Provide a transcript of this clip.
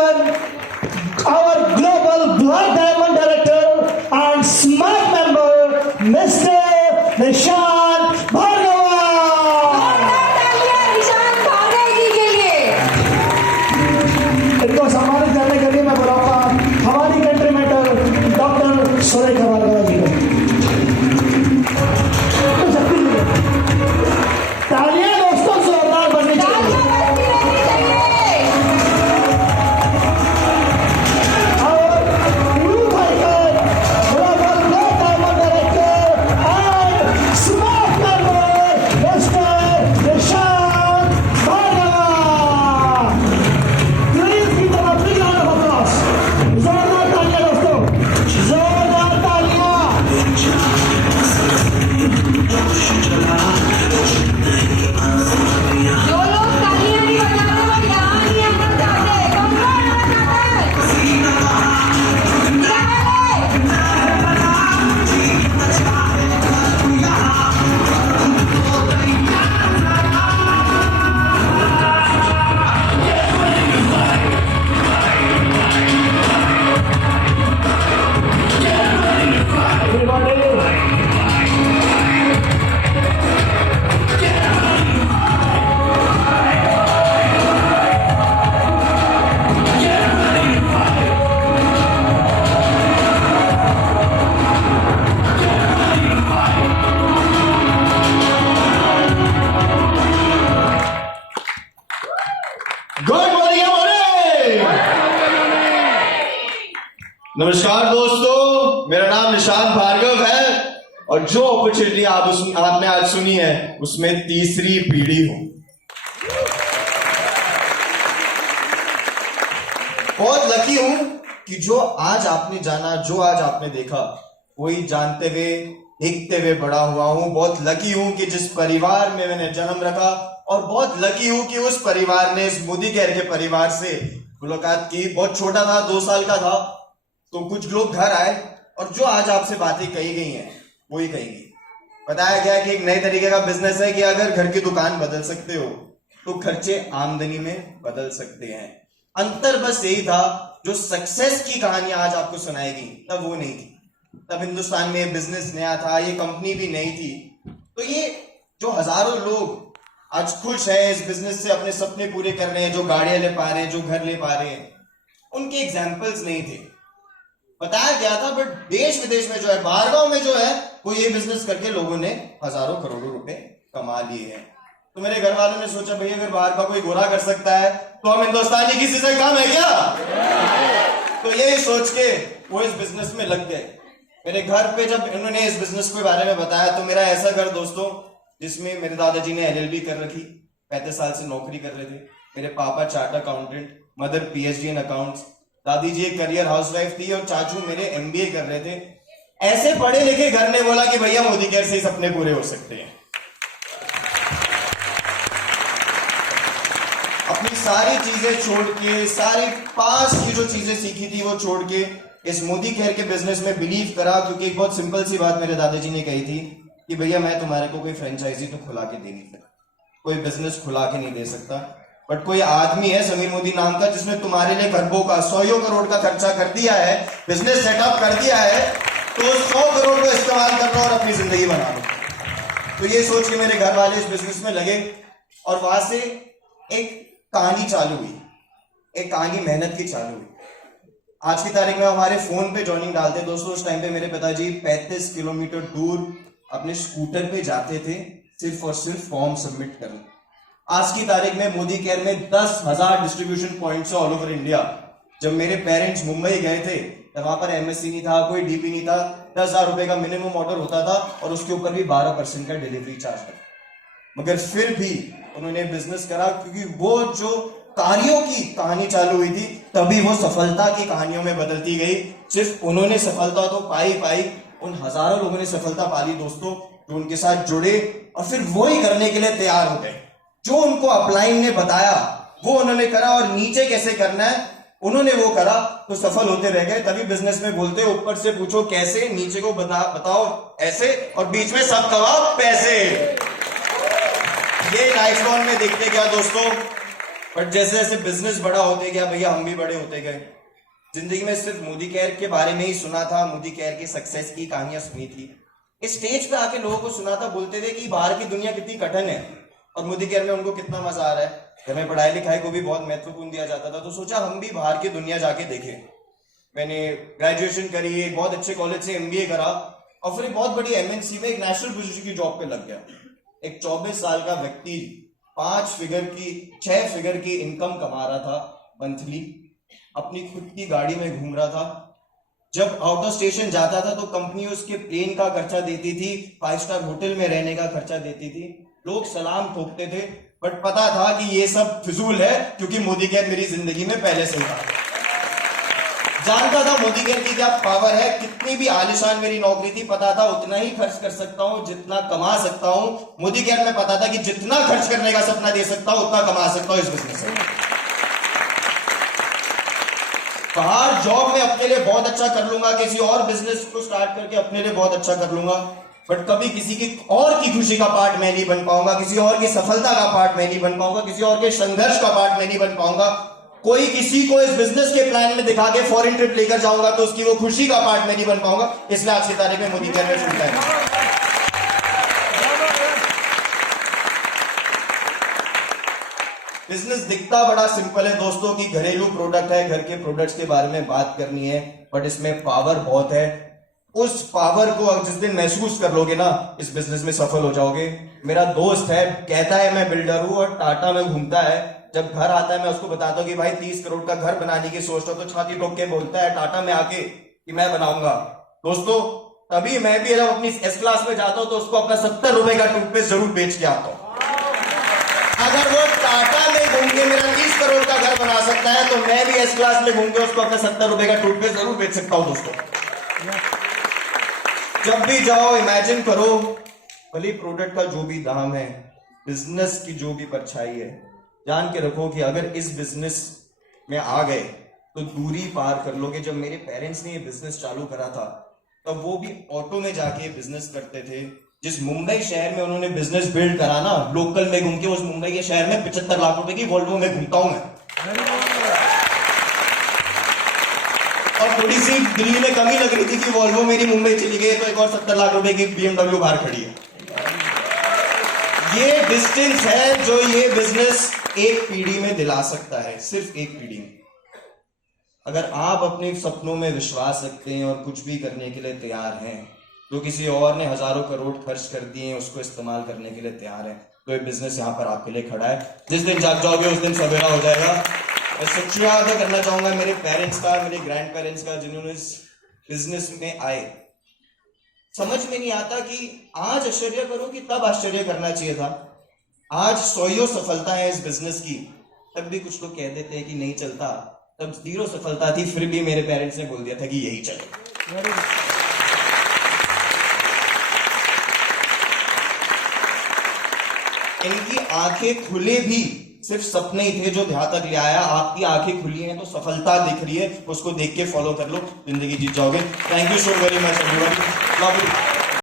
welcome our global Black Diamond Director and SMART member, Mr. Nishant Bhargava. इनको सम्मानित करने के लिए मैं बुलाऊंगा हमारी country mentor doctor Surekha Bhargava ji को। तालियां दोस्तों जोरदार बननी चाहिए। और गुरु भाई global black diamond director and smart member mister Nishant Bhargava. Please give them a big round of applause. जोरदार तालियां दोस्तों, जोरदार तालियां। जो लोग तालियां नहीं बजाते वो यहाँ नहीं आना चाहते। कौन कौन आना चाहते? गुड मॉर्निंग नमस्कार दोस्तों, मेरा नाम निशांत भार्गव है और जो अपॉर्चुनिटी आपने आज सुनी है उसमें तीसरी पीढ़ी हूं। बहुत लकी हूं कि जो आज आपने जाना, जो आज आपने देखा, वही जानते हुए देखते हुए बड़ा हुआ हूं। बहुत लकी हूं कि जिस परिवार में मैंने जन्म रखा और बहुत लकी हूं कि उस परिवार ने, इस मोदी केयर के परिवार से मुलाकात की। बहुत छोटा था, 2 साल का था, तो कुछ लोग घर आए और जो आज आपसे बातें कही गई हैं वही कही गई। बताया गया कि एक नए तरीके का बिजनेस है कि अगर घर की दुकान बदल सकते हो तो खर्चे आमदनी में बदल सकते हैं। अंतर बस यही था, जो सक्सेस की कहानी आज आपको सुनाएगी तब वो नहीं थी। तब हिंदुस्तान में बिजनेस नया था, ये कंपनी भी नई थी। तो ये जो हजारों लोग आज खुश है, इस बिजनेस से अपने सपने पूरे कर रहे हैं, जो गाड़ियां ले पा रहे हैं, जो घर ले पा रहे हैं, उनके एग्जाम्पल्स नहीं थे। बताया गया था, बट देश विदेश में जो है, भार्गव में जो है, वो ये बिजनेस करके लोगों ने हजारों करोड़ों रुपए कमा लिए हैं। तो मेरे घर वालों ने सोचा, भाई अगर भार्गव कोई गोरा कर सकता है तो हम हिंदुस्तानी किसी से कम है क्या? तो यही सोच के वो इस बिजनेस में लग गए। मेरे घर पे जब इन्होंने इस बिजनेस के बारे में बताया, तो मेरा ऐसा घर दोस्तों जिसमें मेरे दादाजी ने LLB कर रखी, 35 साल से नौकरी कर रहे थे। मेरे पापा चार्ट अकाउंटेंट, मदर PhD इन अकाउंट्स, दादी जी एक करियर हाउसवाइफ थी और चाचू मेरे MBA कर रहे थे। ऐसे पढ़े लिखे घर ने बोला कि भैया मोदी केयर से ही सपने पूरे हो सकते हैं। अपनी सारी चीजें छोड़ के, सारी पास की जो चीजें सीखी थी वो छोड़ के इस मोदी केयर के बिजनेस में बिलीव करा। क्योंकि एक बहुत सिंपल सी बात मेरे दादाजी ने कही थी कि भैया मैं तुम्हारे को कोई फ्रेंचाइजी तो खुला के दे नहीं सकता, कोई बिजनेस खुला के नहीं दे सकता, बट कोई आदमी है समीर मोदी नाम का जिसने तुम्हारे लिए खरबों का, 100 करोड़ का खर्चा कर दिया है, बिजनेस सेटअप कर दिया है, तो 100 करोड़ को इस्तेमाल कर लो और अपनी जिंदगी बना लो। तो ये सोच के मेरे घर वाले इस बिजनेस में लगे और वहां से एक कहानी चालू हुई, एक कहानी मेहनत की चालू हुई। आज की तारीख में हमारे फोन पे जॉइनिंग डालते हैं दोस्तों। उस टाइम पे मेरे पिताजी 35 किलोमीटर दूर अपने स्कूटर पे जाते थे सिर्फ और सिर्फ फॉर्म सबमिट करने। आज की तारीख में मोदी केयर में 10,000 distribution points all over India. जब मेरे पेरेंट्स मुंबई गए थे तब वहां पर MSC नहीं था, कोई DP नहीं था, 10,000 रुपए का मिनिमम ऑर्डर होता था और उसके ऊपर भी 12% का डिलीवरी चार्ज था। मगर फिर भी उन्होंने बिजनेस करा, क्योंकि वो जो कार्यों की कहानी चालू हुई थी तभी वो सफलता की कहानियों में बदलती गई। सिर्फ उन्होंने सफलता तो पाई, उन हजारों लोगों ने सफलता पाली दोस्तों, जो उनके साथ जुड़े और फिर वही करने के लिए तैयार हो गए। जो उनको अपलाइन ने बताया वो उन्होंने करा, और नीचे कैसे करना है उन्होंने वो करा, तो सफल होते रह गए। तभी बिजनेस में बोलते हैं, ऊपर से पूछो कैसे, नीचे को बताओ ऐसे, और बीच में सब कमाओ पैसे। ये लाइफस्टाइल में देखते क्या दोस्तों, बट जैसे जैसे बिजनेस बड़ा होते गया भैया हम भी बड़े होते गए। जिंदगी में सिर्फ मोदी केयर के बारे में ही सुना था, मोदी केयर की सक्सेस की कहानियां सुनी थी। इस स्टेज पे आके लोगों को सुना था, बोलते थे कि बाहर की दुनिया कितनी कठिन है और मोदी केयर में उनको कितना मजा आ रहा है। घर में पढ़ाई लिखाई को भी बहुत महत्वपूर्ण दिया जाता था, तो सोचा हम भी बाहर की दुनिया जाके देखें। मैंने ग्रेजुएशन करी, एक बहुत अच्छे कॉलेज से MBA करा और फिर एक बहुत बड़ी MNC में एक नेशनल पोजीशन की जॉब पे लग गया। एक 24 साल का व्यक्ति 6 फिगर की इनकम कमा रहा था मंथली, अपनी खुद की गाड़ी में घूम रहा था। जब आउट ऑफ स्टेशन जाता था तो कंपनी उसके प्लेन का खर्चा देती थी, 5 स्टार होटल में रहने का खर्चा देती थी। लोग सलाम ठोकते थे, बट पता था कि ये सब फिजूल है क्योंकि मोदी केयर मेरी जिंदगी में पहले से था। जानता था मोदी केयर की क्या पावर है, कितनी भी आलिशान मेरी नौकरी थी, पता था उतना ही खर्च कर सकता हूं जितना कमा सकता हूं। मोदी केयर में पता था कि जितना खर्च करने का सपना दे सकता हूं उतना कमा सकता हूं इस बिजनेस से। बाहर जॉब में अपने लिए बहुत अच्छा कर लूंगा, किसी और बिजनेस को स्टार्ट करके अपने लिए बहुत अच्छा कर लूंगा, बट कभी किसी की और की खुशी का पार्ट मैं नहीं बन पाऊंगा, किसी और की सफलता का पार्ट मैं नहीं बन पाऊंगा, किसी और के संघर्ष का पार्ट मैं नहीं बन पाऊंगा। कोई किसी को इस बिजनेस के प्लान में दिखा के फॉरेन ट्रिप लेकर जाऊंगा तो उसकी वो खुशी का पार्ट मैं नहीं बन पाऊंगा। इसलिए आज की तारीख में मोदी केयर में छूटता है। बिजनेस दिखता बड़ा सिंपल है दोस्तों की घरेलू प्रोडक्ट है, घर के प्रोडक्ट्स के बारे में बात करनी है, बट इसमें पावर बहुत है। उस पावर को जिस दिन महसूस कर लोगे ना, इस बिजनेस में सफल हो जाओगे। मेरा दोस्त है, कहता है मैं बिल्डर हूं और टाटा में घूमता है। जब घर आता है मैं उसको बताता हूं कि भाई 30 करोड़ का घर बनाने की सोच रहा, तो छाती ठोक के बोलता है टाटा में आके कि मैं बनाऊंगा। दोस्तों तभी मैं भी जब अपनी S क्लास में जाता हूं तो उसको अपना 70 रुपए का टूथपेस्ट जरूर बेच के आता हूं। अगर वो टाटा में घूम के मेरा 30 करोड़ का घर बना सकता है तो मैं भी S क्लास में घूम के उसको अपना 70 रुपए का टूथपेस्ट जरूर बेच सकता हूं। दोस्तों जब भी जाओ इमेजिन करो, भले प्रोडक्ट का जो भी दाम है, बिजनेस की जो भी परछाई है, जान के रखो कि अगर इस बिजनेस में आ गए तो दूरी पार कर लोगे। जब मेरे पेरेंट्स ने ये बिजनेस चालू करा था तब वो भी ऑटो में जाके बिजनेस करते थे। जिस मुंबई शहर में उन्होंने बिजनेस बिल्ड करा ना, लोकल में घूम के उस मुंबई के शहर में 75 लाख रुपए की वॉल्वो में घूमता हूं मैं। और थोड़ी सी दिल्ली में कमी लग रही थी कि वॉल्वो मेरी मुंबई चली गई तो एक और 70 लाख रुपए की BMW बाहर खड़ी है। ये डिस्टेंस है जो ये बिजनेस एक पीढ़ी में दिला सकता है, सिर्फ एक पीढ़ी में। अगर आप अपने सपनों में विश्वास रखते हैं और कुछ भी करने के लिए तैयार हैं, जो किसी और ने हजारों करोड़ खर्च कर दिए उसको इस्तेमाल करने के लिए तैयार है, तो ये बिजनेस यहाँ पर आपके लिए खड़ा है। जिस दिन जाग जाओगे उस दिन सवेरा हो जाएगा। मैं शुक्रिया अदा करना चाहूंगा मेरे पेरेंट्स का, मेरे ग्रैंड पेरेंट्स का, जिन्होंने इस बिजनेस में आए। समझ में नहीं आता कि आज आश्चर्य करो कि तब आश्चर्य करना चाहिए था। आज 100 सफलता है इस बिजनेस की, तब भी कुछ लोग कह देते हैं कि नहीं चलता। तब 0 सफलता थी, फिर भी मेरे पेरेंट्स ने बोल दिया था कि यही चले। इनकी आंखें खुले भी सिर्फ सपने ही थे जो यहाँ तक ले आया। आपकी आंखें खुली हैं तो सफलता दिख रही है, उसको देख के फॉलो कर लो, जिंदगी जीत जाओगे। Thank you so very much everyone, love you.